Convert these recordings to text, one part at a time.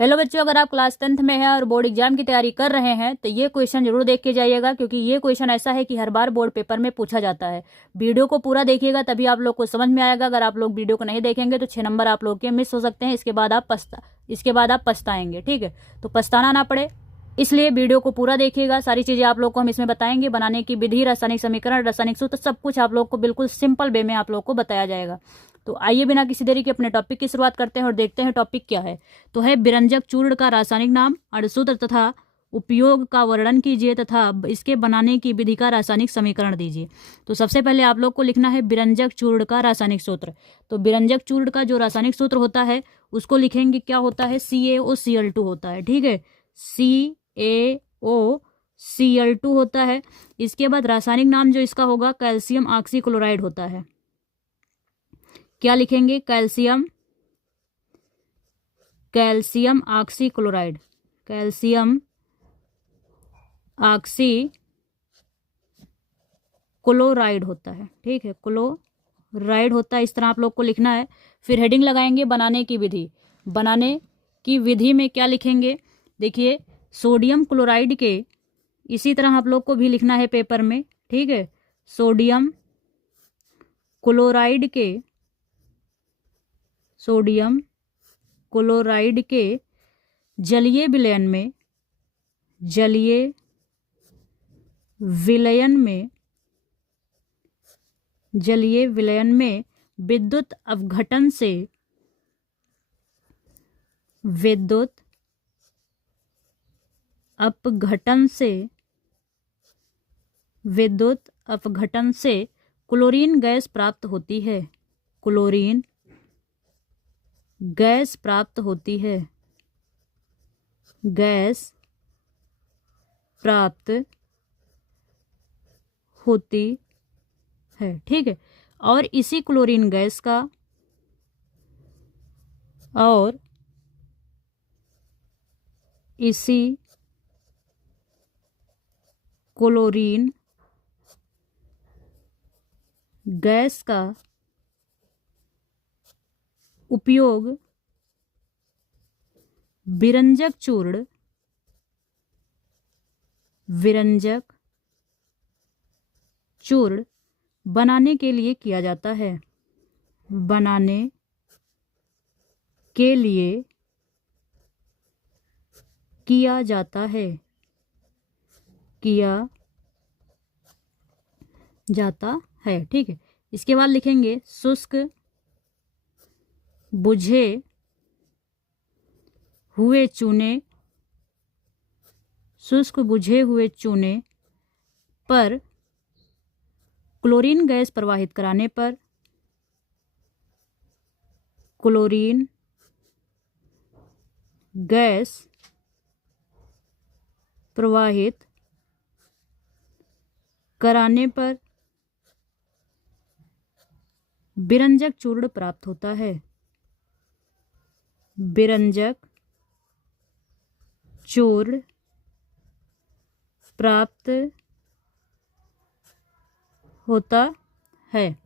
Hello बच्चों, अगर आप क्लास 10th में हैं और बोर्ड एग्जाम की तैयारी कर रहे हैं तो ये क्वेश्चन जरूर देख के जाइएगा, क्योंकि ये क्वेश्चन ऐसा है कि हर बार बोर्ड पेपर में पूछा जाता है। वीडियो को पूरा देखिएगा तभी आप लोग को समझ में आएगा। अगर आप लोग वीडियो को नहीं देखेंगे तो 6 नंबर आप लोग के मिस हो सकते हैं। इसके बाद आप पछताएंगे। ठीक है, तो पछताना ना पड़े इसलिए वीडियो को पूरा देखिएगा। सारी चीजें आप लोग को हम इसमें बताएंगे, बनाने की विधि, रासायनिक समीकरण, रासायनिक सूत्र, सब कुछ आप लोग को बिल्कुल सिंपल वे में आप लोग को बताया जाएगा। तो आइए बिना किसी देरी के अपने टॉपिक की शुरुआत करते हैं और देखते हैं टॉपिक क्या है। तो है बिरंजक चूर्ण का रासायनिक नाम, अणुसूत्र तथा उपयोग का वर्णन कीजिए तथा इसके बनाने की विधि का रासायनिक समीकरण दीजिए। तो सबसे पहले आप लोग को लिखना है बिरंजक चूर्ण का रासायनिक सूत्र। तो बिरंजक चूर्ण का जो रासायनिक सूत्र होता है उसको लिखेंगे, क्या होता है, CaOCl2 होता है। ठीक है, CaOCl2 होता है। इसके बाद रासायनिक नाम जो इसका होगा कैल्शियम ऑक्सीक्लोराइड होता है। क्या लिखेंगे, कैल्शियम ऑक्सीक्लोराइड, कैल्शियम ऑक्सीक्लोराइड होता है। ठीक है, क्लोराइड होता है। इस तरह आप लोग को लिखना है। फिर हेडिंग लगाएंगे बनाने की विधि। बनाने की विधि में क्या लिखेंगे, देखिए सोडियम क्लोराइड के, इसी तरह आप लोग को भी लिखना है पेपर में। ठीक है, सोडियम क्लोराइड के जलीय विलयन में विद्युत अपघटन से क्लोरीन गैस प्राप्त होती है। क्लोरीन गैस प्राप्त होती है। ठीक है, और इसी क्लोरीन गैस का उपयोग विरंजक चूर्ण बनाने के लिए किया जाता है। ठीक है, इसके बाद लिखेंगे शुष्क बुझे हुए चूने पर क्लोरीन गैस प्रवाहित कराने पर बिरंजक चूर्ण प्राप्त होता है। बिरंजक चूर्ण प्राप्त होता है।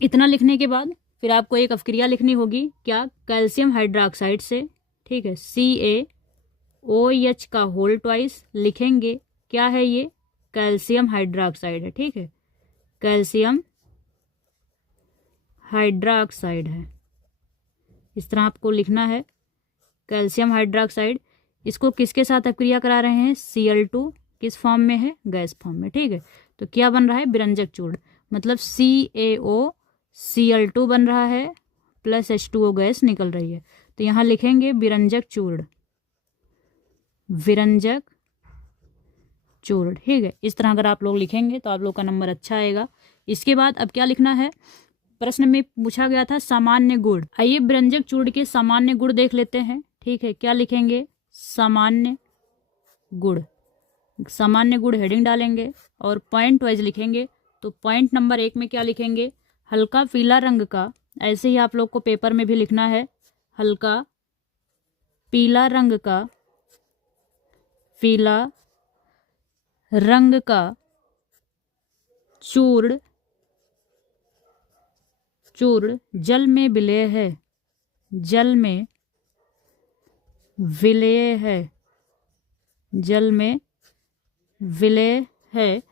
इतना लिखने के बाद फिर आपको एक अभिक्रिया लिखनी होगी, क्या, कैल्शियम हाइड्रोक्साइड से। ठीक है, CaOH का होल ट्वाइस लिखेंगे। क्या है ये, कैल्शियम हाइड्रोक्साइड है। ठीक है, कैल्शियम हाइड्रोक्साइड है। इस तरह आपको लिखना है, कैल्शियम हाइड्रोक्साइड। इसको किसके साथ अभिक्रिया करा रहे हैं, Cl2, किस फॉर्म में है, गैस फॉर्म में। ठीक है, तो क्या बन रहा है, बिरंजक चूर्ण, मतलब CaOCl2 बन रहा है प्लस H2O गैस निकल रही है। तो यहाँ लिखेंगे विरंजक चूर्ण। ठीक है, इस तरह अगर आप लोग लिखेंगे तो आप लोग का नंबर अच्छा आएगा। इसके बाद अब क्या लिखना है, प्रश्न में पूछा गया था सामान्य गुण। आइए बिरंजक चूर्ण के सामान्य गुण देख लेते हैं। ठीक है, क्या लिखेंगे, सामान्य गुण हेडिंग डालेंगे और पॉइंट वाइज लिखेंगे। तो पॉइंट नंबर 1 में क्या लिखेंगे, हल्का पीला रंग का, ऐसे ही आप लोग को पेपर में भी लिखना है, हल्का पीला रंग का चूर्ण जल में विलेय है, जल में विलेय है,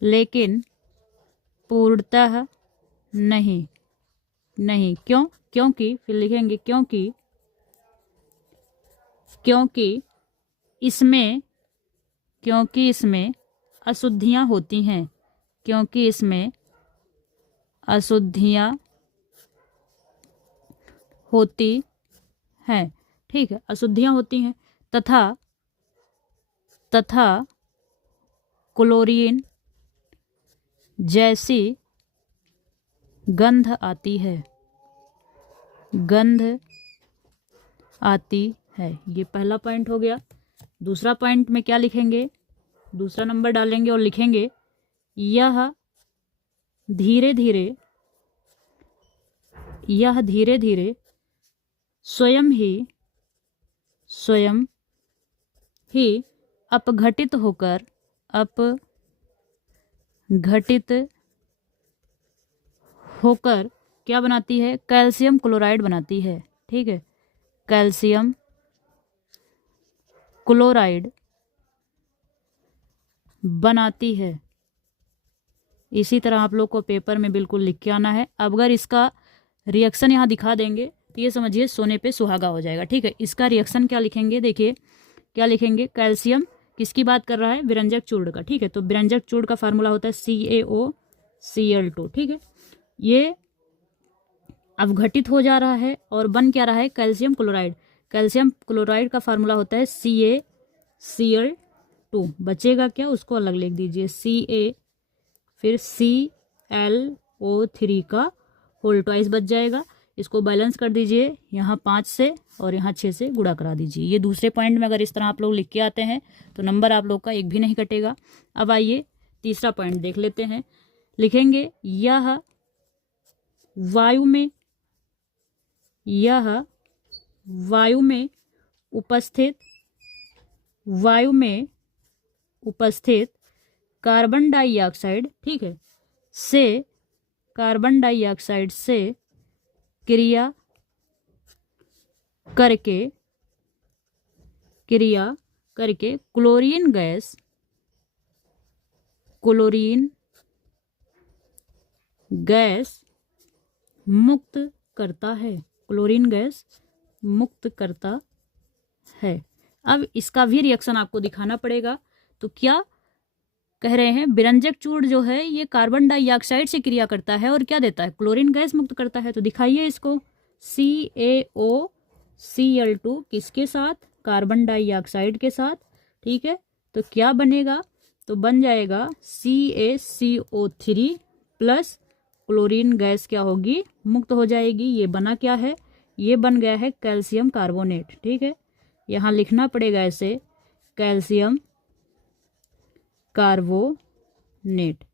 लेकिन पूर्णतः नहीं। क्यों? क्योंकि फिर लिखेंगे क्योंकि इसमें अशुद्धियां होती हैं, ठीक है, अशुद्धियां होती हैं तथा क्लोरीन जैसी गंध आती है। ये पहला पॉइंट हो गया। दूसरा पॉइंट में क्या लिखेंगे? दूसरा नंबर डालेंगे और लिखेंगे यह धीरे धीरे स्वयं ही अपघटित होकर क्या बनाती है? कैल्शियम क्लोराइड बनाती है। ठीक है, कैल्शियम क्लोराइड बनाती है। इसी तरह आप लोग को पेपर में बिल्कुल लिख के आना है। अब अगर इसका रिएक्शन यहाँ दिखा देंगे तो ये समझिए सोने पे सुहागा हो जाएगा। ठीक है, इसका रिएक्शन क्या लिखेंगे? देखिए क्या लिखेंगे? कैल्शियम किसकी बात कर रहा है? विरंजक चूर्ण का। ठीक है, तो विरंजक चूर्ण का फार्मूला होता है CaOCl2। ठीक है, ये अवघटित हो जा रहा है और बन क्या रहा है? Calcium chloride. कैल्शियम क्लोराइड का फार्मूला होता है CaCl2। बचेगा क्या? उसको अलग लिख दीजिए, Ca फिर ClO3 का होल ट्वाइस बच जाएगा। इसको बैलेंस कर दीजिए, यहाँ 5 से और यहाँ 6 से गुणा करा दीजिए। ये दूसरे पॉइंट में अगर इस तरह आप लोग लिख के आते हैं तो नंबर आप लोग का एक भी नहीं कटेगा। अब आइए तीसरा पॉइंट देख लेते हैं। लिखेंगे यह वायु में उपस्थित कार्बन डाइऑक्साइड, ठीक है, से क्रिया करके क्लोरीन गैस मुक्त करता है। अब इसका भी रिएक्शन आपको दिखाना पड़ेगा। तो क्या कह रहे हैं? विरंजक चूर्ण जो है ये कार्बन डाइऑक्साइड से क्रिया करता है और क्या देता है? क्लोरीन गैस मुक्त करता है। तो दिखाइए इसको, CaOCl2 किसके साथ? कार्बन डाइऑक्साइड के साथ। ठीक है, तो क्या बनेगा? तो बन जाएगा CaCO3 प्लस क्लोरीन गैस क्या होगी? मुक्त हो जाएगी। ये बना क्या है? ये बन गया है कैल्शियम कार्बोनेट। ठीक है, यहाँ लिखना पड़ेगा ऐसे, कैल्शियम कार्बोनेट।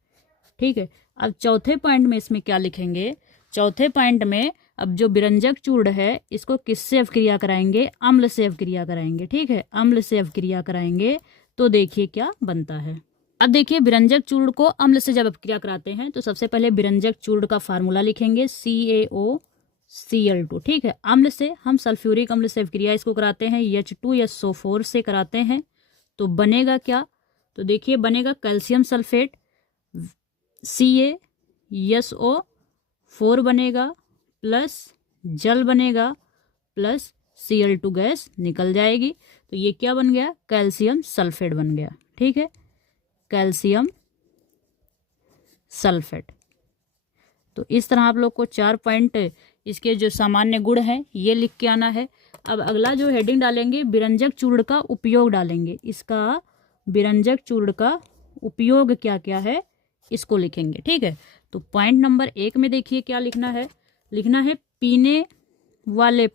ठीक है, अब चौथे पॉइंट में इसमें क्या लिखेंगे? चौथे पॉइंट में अब जो विरंजक चूर्ण है इसको किससे अवक्रिया कराएंगे? अम्ल से अवक्रिया कराएंगे। ठीक है, अम्ल से अवक्रिया कराएंगे तो देखिए क्या बनता है। अब देखिए विरंजक चूर्ण को अम्ल से जब अवक्रिया कराते हैं तो सबसे पहले विरंजक चूर्ण का फार्मूला लिखेंगे CaOCl2। ठीक है, अम्ल से हम सल्फ्यूरिक अम्ल से अवक्रिया इसको कराते हैं, H2SO4 से कराते हैं। तो बनेगा क्या? तो देखिए बनेगा कैल्शियम सल्फेट, CaSO4 बनेगा प्लस जल बनेगा प्लस Cl2 गैस निकल जाएगी। तो ये क्या बन गया? कैल्शियम सल्फेट बन गया। ठीक है, कैल्शियम सल्फेट। तो इस तरह आप लोग को 4 पॉइंट इसके जो सामान्य गुण हैं ये लिख के आना है। अब अगला जो हेडिंग डालेंगे विरंजक चूर्ण का उपयोग डालेंगे। इसका विरंजक चूर्ण का उपयोग क्या क्या है इसको लिखेंगे। ठीक है, तो पॉइंट नंबर 1 में देखिए क्या लिखना है। लिखना है पीने वाले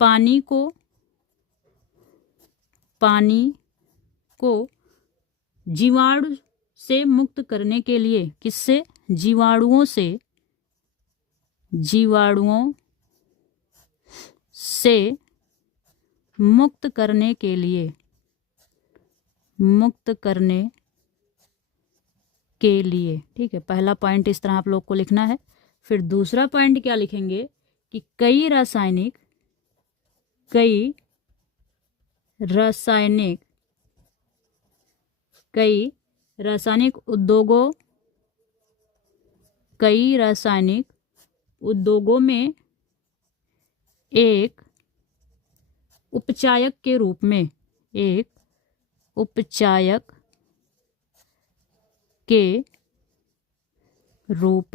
पानी को जीवाणु से मुक्त करने के लिए, किससे? जीवाणुओं से मुक्त करने के लिए। ठीक है, पहला पॉइंट इस तरह आप लोग को लिखना है। फिर दूसरा पॉइंट क्या लिखेंगे कि कई रासायनिक उद्योगों में एक उपचायक के रूप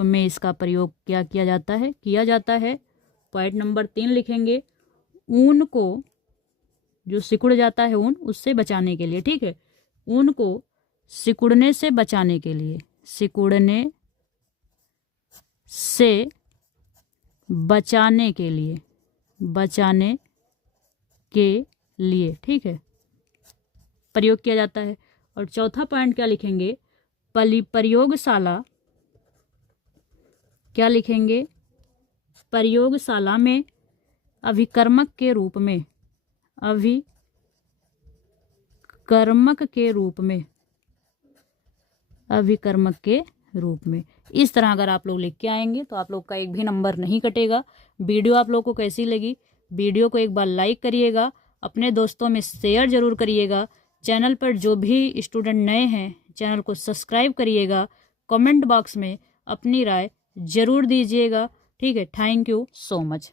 में इसका प्रयोग क्या किया जाता है। पॉइंट नंबर 3 लिखेंगे ऊन को, जो सिकुड़ जाता है ऊन, उससे बचाने के लिए। ठीक है, ऊन को सिकुड़ने से बचाने के लिए, बचाने के लिए ठीक है, प्रयोग किया जाता है। और चौथा पॉइंट क्या लिखेंगे, प्रयोगशाला में अभिकर्मक के रूप में इस तरह अगर आप लोग लिख के आएंगे तो आप लोग का एक भी नंबर नहीं कटेगा। वीडियो आप लोग को कैसी लगी, वीडियो को एक बार लाइक करिएगा, अपने दोस्तों में शेयर जरूर करिएगा। चैनल पर जो भी स्टूडेंट नए हैं चैनल को सब्सक्राइब करिएगा। कमेंट बॉक्स में अपनी राय जरूर दीजिएगा। ठीक है, थैंक यू सो मच।